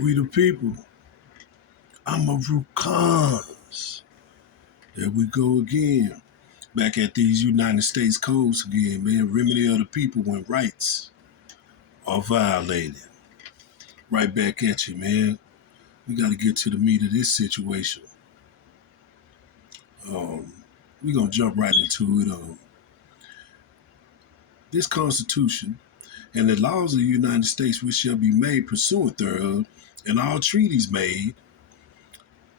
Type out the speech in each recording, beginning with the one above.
We the people. I'm a Rukans. There we go again. Back at these United States codes again, man. Remedy of the people when rights are violated. Right back at you, man. We got to get to the meat of this situation. We're going to jump right into it. This Constitution and the laws of the United States which shall be made pursuant thereof, and all treaties made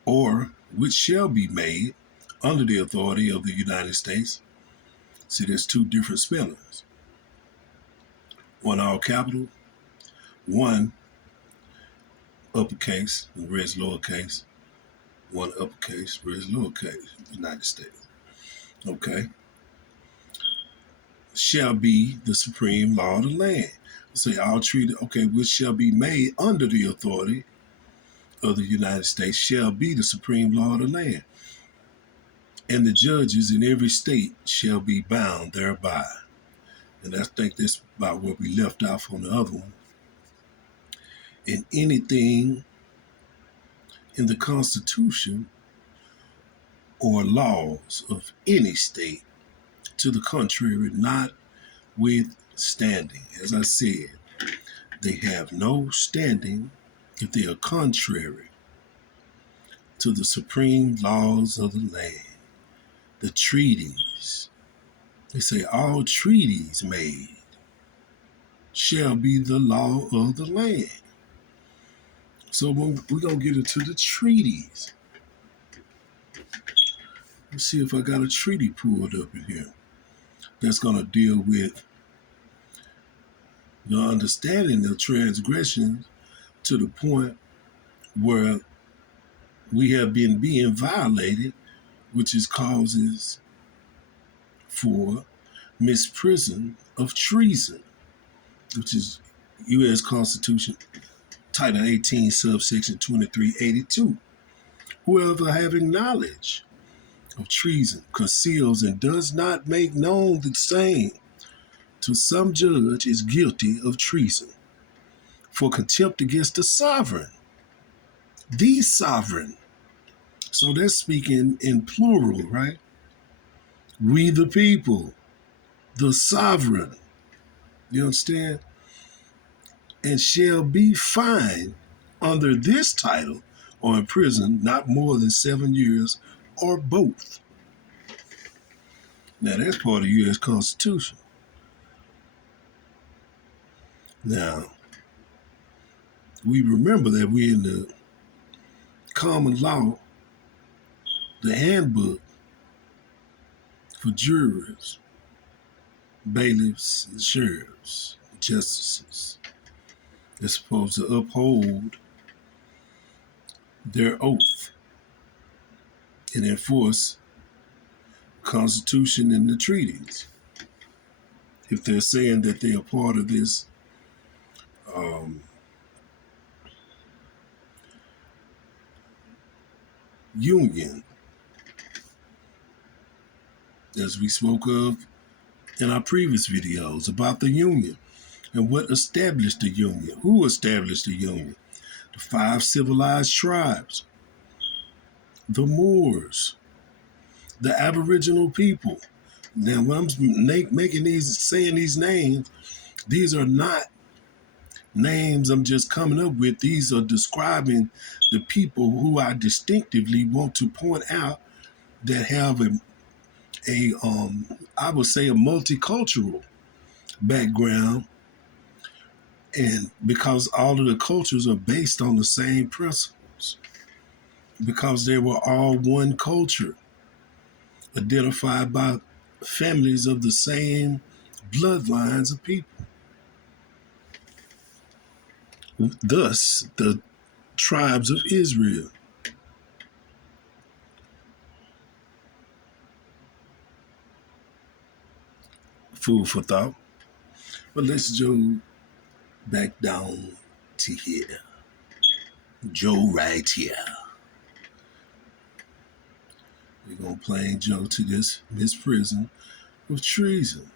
or which shall be made under the authority of the United States. See, there's two different spellings. One all capital, one uppercase, and rest lowercase. One uppercase, rest lowercase. United States. Okay. Shall be the supreme law of the land. Say all treated, okay, which shall be made under the authority of the United States shall be the supreme law of the land. And the judges in every state shall be bound thereby. And I think that's about what we left off on the other one. And anything in the Constitution or laws of any state to the contrary, notwithstanding. As I said, they have no standing if they are contrary to the supreme laws of the land. The treaties, they say all treaties made shall be the law of the land. So we're going to get into the treaties. Let's see if I got a treaty pulled up in here that's going to deal with the understanding of transgression to the point where we have been being violated, which is causes for misprision of treason, which is U.S. Constitution, Title 18, subsection 2382. Whoever having knowledge of treason conceals and does not make known the same to some judge is guilty of treason for contempt against the sovereign. The sovereign. So that's speaking in plural, right? We the people, the sovereign. You understand? And shall be fined under this title or in prison not more than 7 years or both. Now that's part of the U.S. Constitution. Now, we remember that we're in the common law, the handbook for jurors, bailiffs, and sheriffs, and justices. They're supposed to uphold their oath and enforce the Constitution and the treaties. If they're saying that they are part of this union, as we spoke of in our previous videos about the union and what established the union, who established the union, the 5 civilized tribes, the Moors, the Aboriginal people. Now, when I'm saying these names, these are not names I'm just coming up with. These are describing the people who I distinctively want to point out that have I would say a multicultural background, and because all of the cultures are based on the same principles, because they were all one culture, identified by families of the same bloodlines of people. Thus, the tribes of Israel. Food for thought. But let's go back down to here. Joe right here. We're going to plain Joe to this misprison of treason.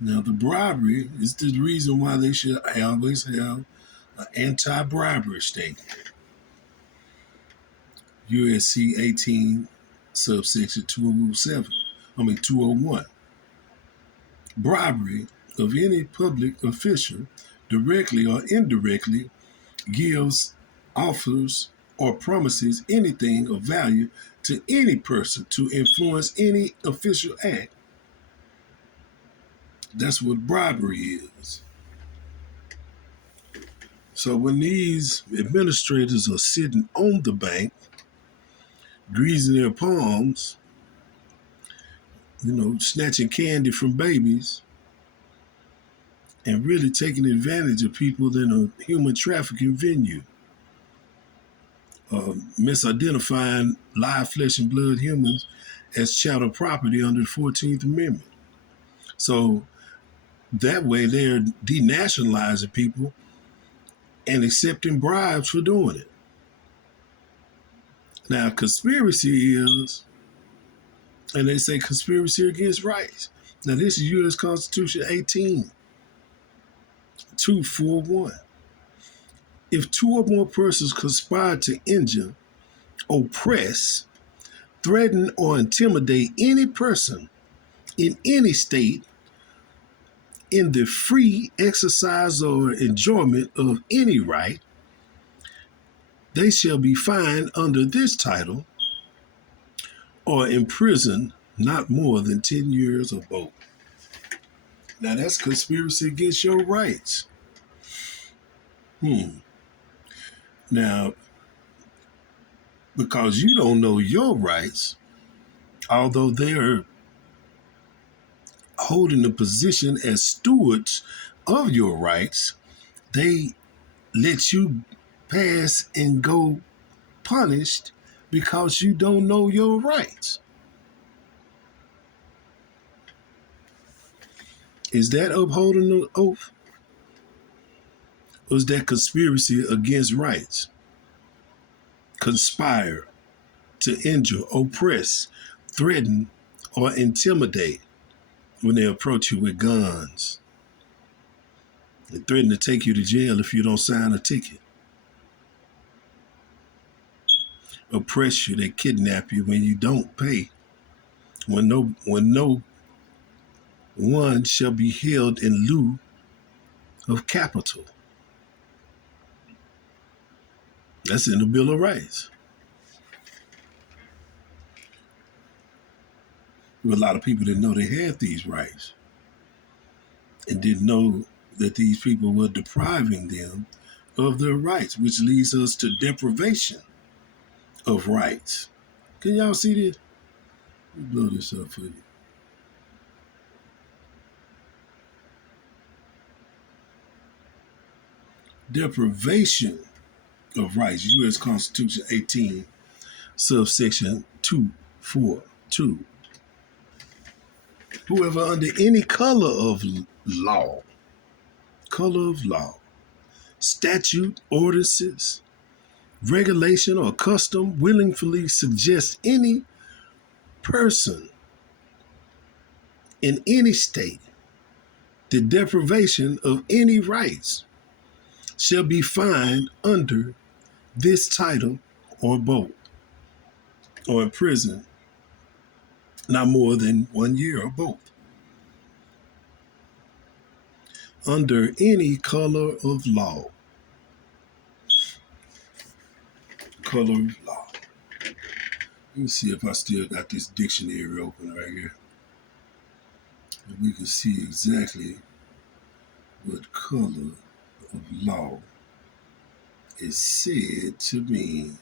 Now, the bribery is the reason why they should always have an anti-bribery state. USC 18, subsection 201. Bribery of any public official, directly or indirectly, gives, offers, or promises anything of value to any person to influence any official act. That's what bribery is. So when these administrators are sitting on the bank, greasing their palms, snatching candy from babies, and really taking advantage of people in a human trafficking venue, misidentifying live flesh and blood humans as chattel property under the 14th Amendment. So that way they're denationalizing people and accepting bribes for doing it. Now, conspiracy is, and they say conspiracy against rights. Now, this is U.S. Constitution 18.241. If two or more persons conspire to injure, oppress, threaten, or intimidate any person in any state in the free exercise or enjoyment of any right, they shall be fined under this title or imprisoned not more than 10 years or both. Now that's conspiracy against your rights. Now, because you don't know your rights, although they're holding a position as stewards of your rights, they let you pass and go punished because you don't know your rights. Is that upholding the oath? Or is that conspiracy against rights? Conspire to injure, oppress, threaten, or intimidate when they approach you with guns. They threaten to take you to jail if you don't sign a ticket. Oppress you, they kidnap you when you don't pay. When no one shall be held in lieu of capital. That's in the Bill of Rights. There were a lot of people didn't know they had these rights and didn't know that these people were depriving them of their rights, which leads us to deprivation of rights. Can y'all see this? Let me blow this up for you. Deprivation of rights, U.S. Constitution 18, subsection 242. Whoever under any color of law, statute, ordinances, regulation, or custom willingly suggests any person in any state the deprivation of any rights shall be fined under this title or both, or imprisoned not more than 1 year or both. Under any color of law. Color of law. Let me see if I still got this dictionary open right here. And we can see exactly what color of law is said to mean.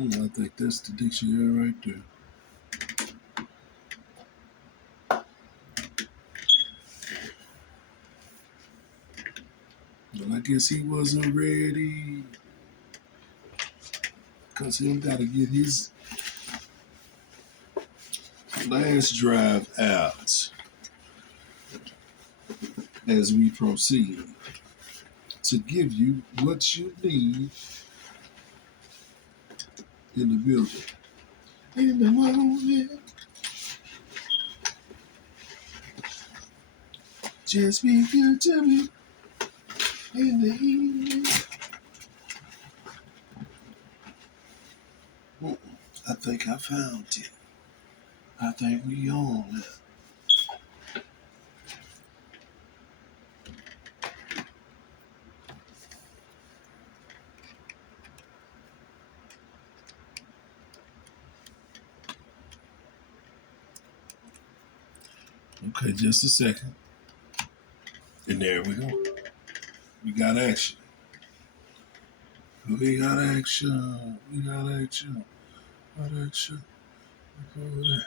I think that's the dictionary right there. Well, I guess he wasn't ready because he got to get his flash drive out as we proceed to give you what you need in the building. In the moment, just be good to me in the evening. I think I found it. I think we on it. Okay, just a second. And there we go. We got action. We got action. We got action. Got action. Look over there.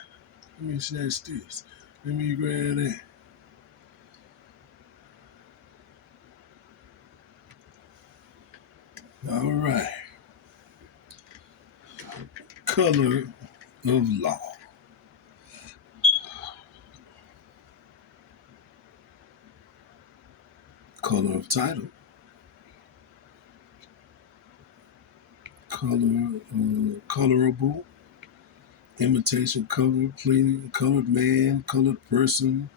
Let me snatch this. Let me grab that. All right. Color of law. Color of title. Colorable. Imitation color, pleading, colored man, colored person.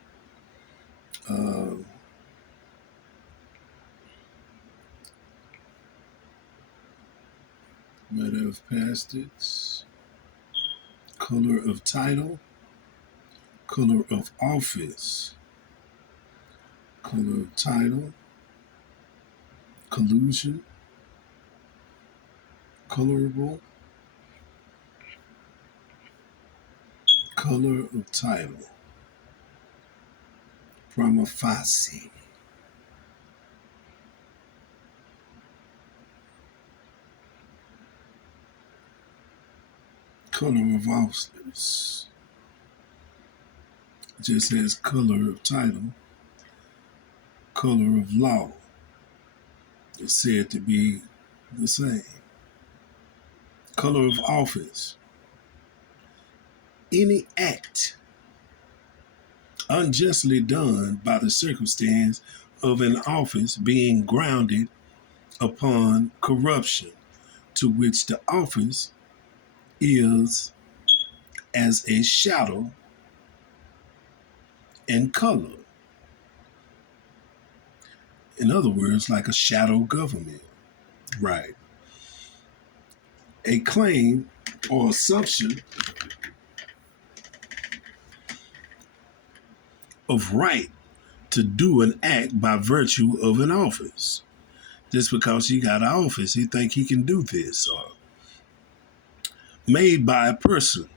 Might have passed it. Color of title. Color of office. Color of title. Collusion. Colorable. Color of title. Prima facie. Color of office. It just says color of title. Color of law. It's said to be the same. Color of office. Any act unjustly done by the circumstance of an office being grounded upon corruption, to which the office is as a shadow and color. In other words, like a shadow government. Right. A claim or assumption of right to do an act by virtue of an office. Just because he got an office, he think he can do this. Or made by a person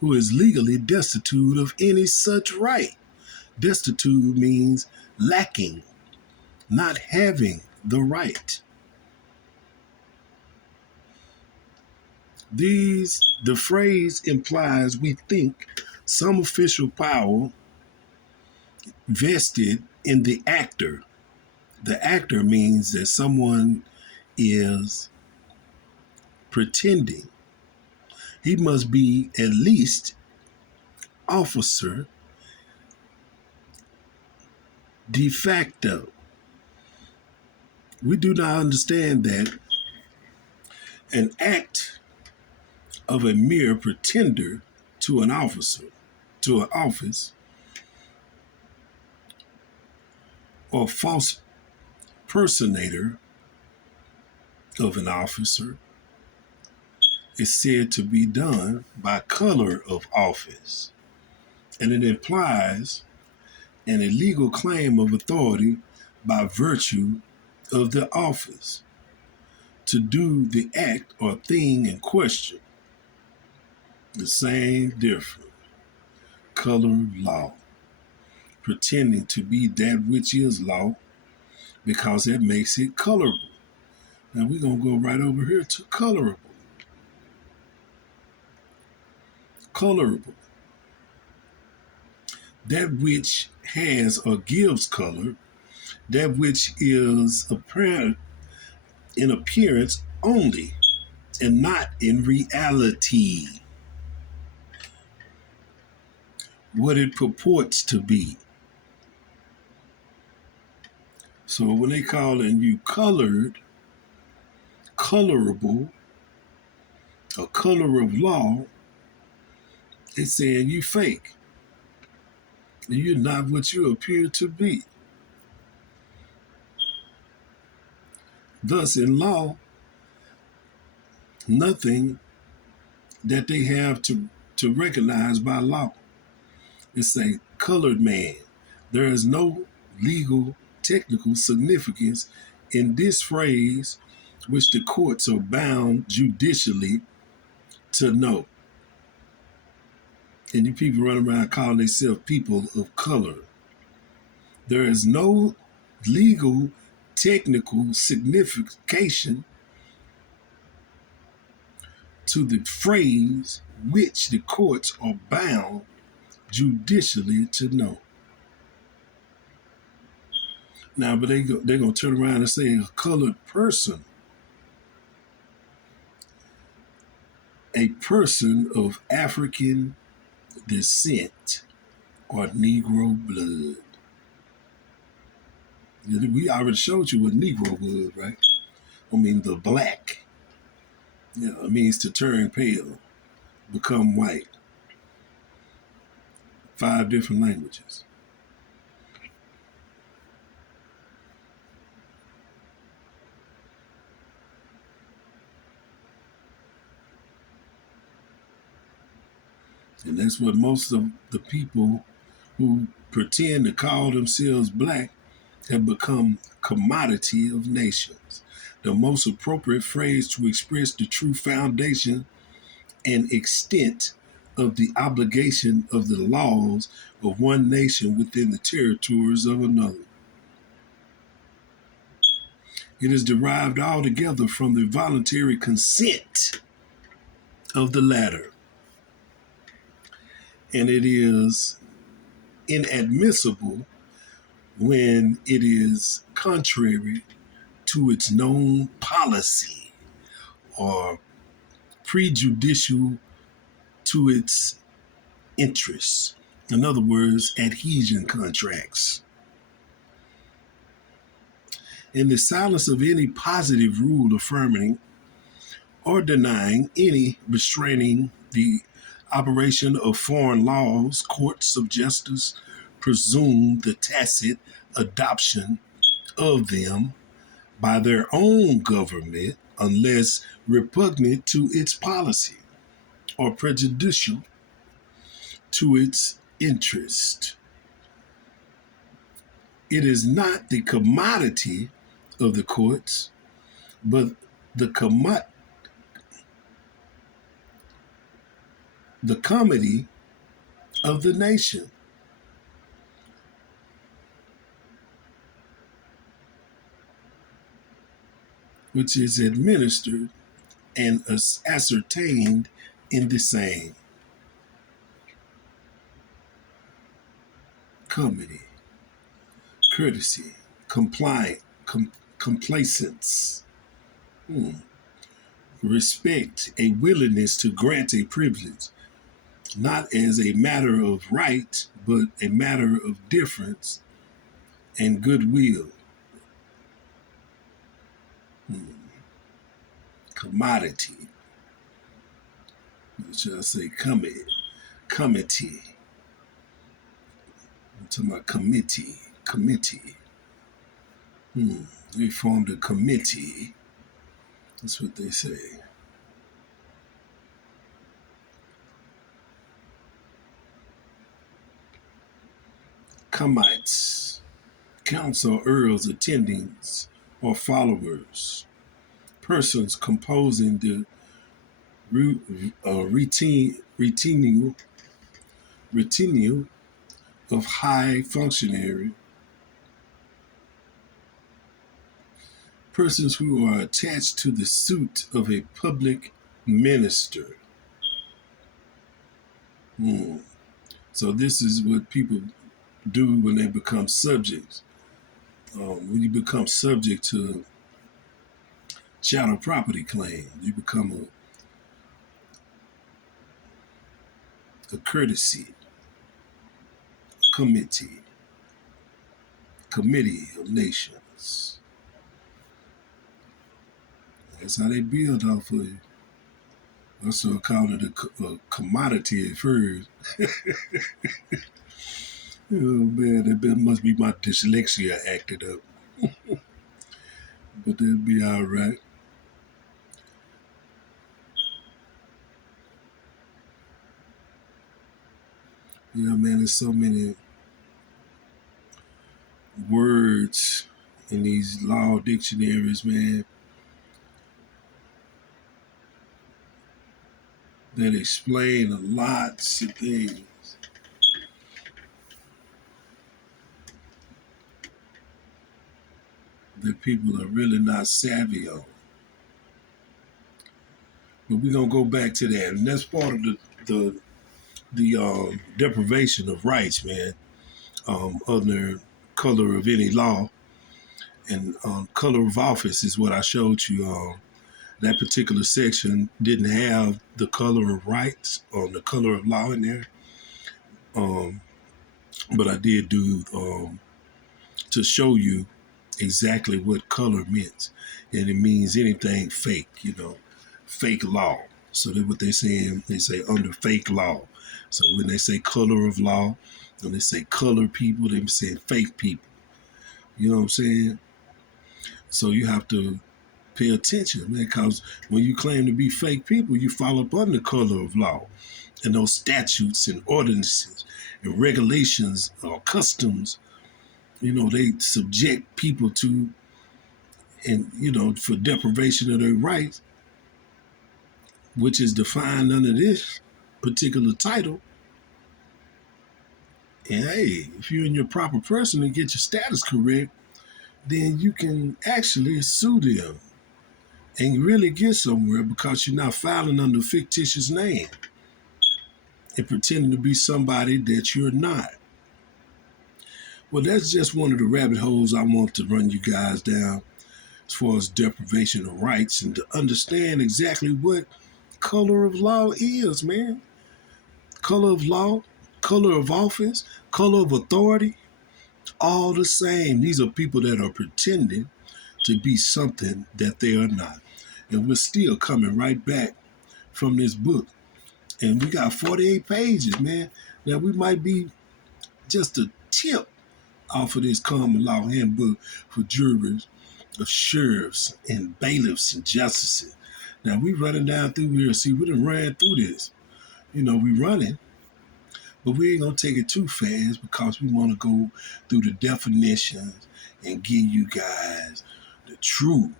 who is legally destitute of any such right. Destitute means lacking, not having the right. The phrase implies we think some official power vested in the actor. The actor means that someone is pretending. He must be at least officer de facto. We do not understand that an act of a mere pretender to an officer, to an office, or false personator of an officer is said to be done by color of office. And it implies an illegal claim of authority by virtue of the office to do the act or thing in question. The same difference. Color of law. Pretending to be that which is law because that makes it colorable. Now we're going to go right over here to colorable. Colorable. That which has or gives color, that which is apparent in appearance only and not in reality. what it purports to be. So when they calling you colored, colorable, a color of law, it's saying you fake. You're not what you appear to be. Thus, in law, nothing that they have to recognize by law. It's a colored man. There is no legal, technical significance in this phrase, which the courts are bound judicially to know. And you people run around calling themselves people of color. There is no legal, technical signification to the phrase which the courts are bound judicially to know. Now, but they're going to turn around and say a colored person, a person of African descent or Negro blood. We already showed you what Negro was, right? I mean, the black. Yeah, it means to turn pale, become white. 5 different languages. And that's what most of the people who pretend to call themselves black have become commodity of nations. The most appropriate phrase to express the true foundation and extent of the obligation of the laws of one nation within the territories of another. It is derived altogether from the voluntary consent of the latter, and it is inadmissible when it is contrary to its known policy or prejudicial to its interests. In other words, adhesion contracts. In the silence of any positive rule affirming or denying any restraining the operation of foreign laws, courts of justice presume the tacit adoption of them by their own government unless repugnant to its policy or prejudicial to its interest. It is not the commodity of the courts, but the comity of the nation. Which is administered and ascertained in the same. Comity, courtesy, compliant, complacence, respect, a willingness to grant a privilege, not as a matter of right, but a matter of difference and goodwill. Commodity. Should I say committee? I'm talking about committee. They formed a committee. That's what they say. Comites, counts or earls attendings or followers, persons composing the retinue of high functionary, persons who are attached to the suit of a public minister. So this is what people do when they become subjects. When you become subject to chattel property claim, you become a courtesy. Committee of Nations. That's how they build off of you. Also called it a commodity at first. Oh man, that must be my dyslexia acted up. But they'll be all right. Yeah, man, there's so many words in these law dictionaries, man, that explain lots of things that people are really not savvy on. But we're gonna go back to that, and that's part of the deprivation of rights, man. Under color of any law, and color of office is what I showed you. That particular section didn't have the color of rights or the color of law in there, but I did do to show you exactly what color meant, and it means anything fake, fake law. So that's what they're saying. They say under fake law. So when they say color of law, when they say color people, they're saying fake people. You know what I'm saying? So you have to pay attention, man, because when you claim to be fake people, you fall up under color of law. And those statutes and ordinances and regulations or customs, they subject people to, and, for deprivation of their rights, which is defined under this particular title. And hey, if you're in your proper person and get your status correct, then you can actually sue them and really get somewhere because you're not filing under a fictitious name and pretending to be somebody that you're not. Well, that's just one of the rabbit holes I want to run you guys down as far as deprivation of rights and to understand exactly what color of law is, man. Color of law, color of office, color of authority, all the same. These are people that are pretending to be something that they are not. And we're still coming right back from this book. And we got 48 pages, man. Now we might be just a tip off of this common law handbook for jurors of sheriffs and bailiffs and justices. Now we running down through here. See, we done ran through this. We running, but we ain't gonna take it too fast because we want to go through the definitions and give you guys the true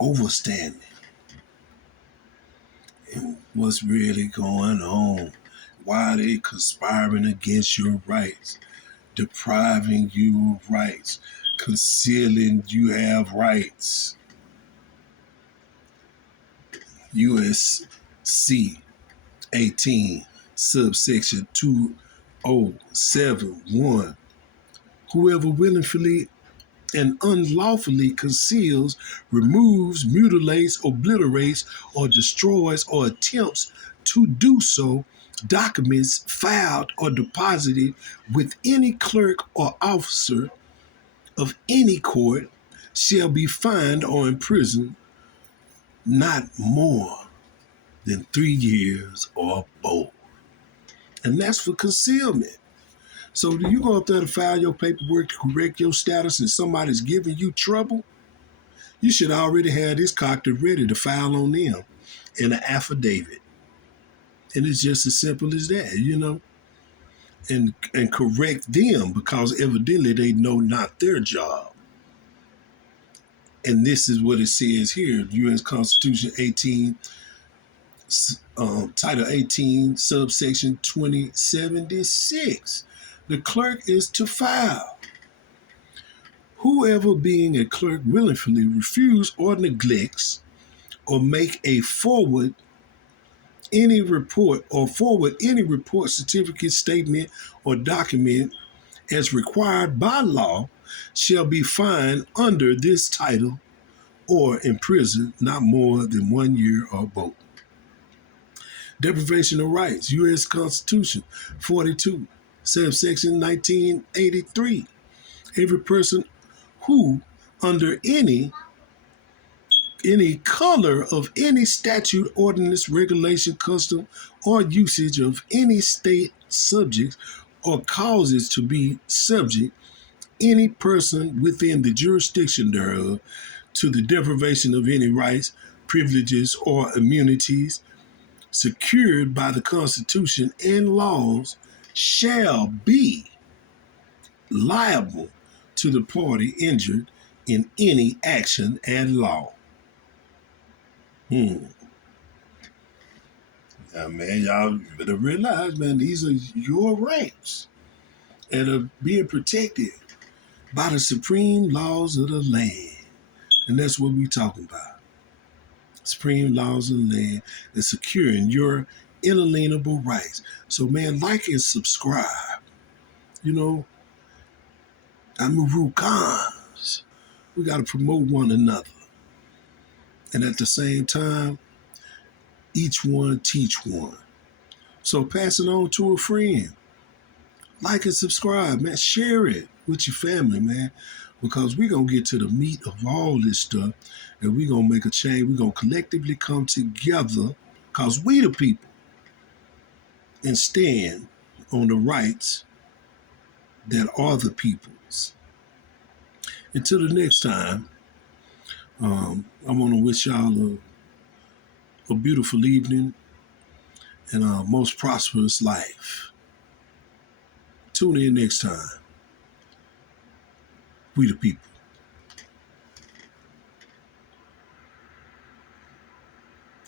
overstanding and what's really going on. Why are they conspiring against your rights, depriving you of rights, concealing you have rights. USC 18 subsection 2071. Whoever willingly and unlawfully conceals, removes, mutilates, obliterates, or destroys, or attempts to do so, documents filed or deposited with any clerk or officer of any court shall be fined or imprisoned not more than 3 years or both. And that's for concealment. So do you go up there to file your paperwork to correct your status and somebody's giving you trouble? You should already have this cocked and ready to file on them in an affidavit. And it's just as simple as that, and correct them because evidently they know not their job. And this is what it says here, U.S. Constitution 18, Title 18, subsection 2076. The clerk is to file. Whoever being a clerk willingly refuse or neglects or make a forward any report, certificate, statement, or document as required by law shall be fined under this title or imprisoned not more than 1 year or both. Deprivation of rights, U.S. Constitution 42, Subsection 1983. Every person who, under any color of any statute, ordinance, regulation, custom, or usage of any state subjects or causes to be subject any person within the jurisdiction thereof to the deprivation of any rights, privileges, or immunities secured by the Constitution and laws shall be liable to the party injured in any action at law. Now, man, y'all better realize, man, these are your rights and are being protected by the supreme laws of the land. And that's what we're talking about. Supreme laws of the land and securing your inalienable rights. So, man, like and subscribe. You know, I'm Maru Khans. We got to promote one another. And at the same time, each one teach one. So pass it on to a friend. Like and subscribe, man. Share it with your family, man. Because we're going to get to the meat of all this stuff. And we're going to make a change. We're going to collectively come together. Because we the people. And stand on the rights that are the people's. Until the next time, I want to wish y'all a beautiful evening and a most prosperous life. Tune in next time. We the people.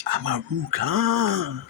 I'm Maru Khan.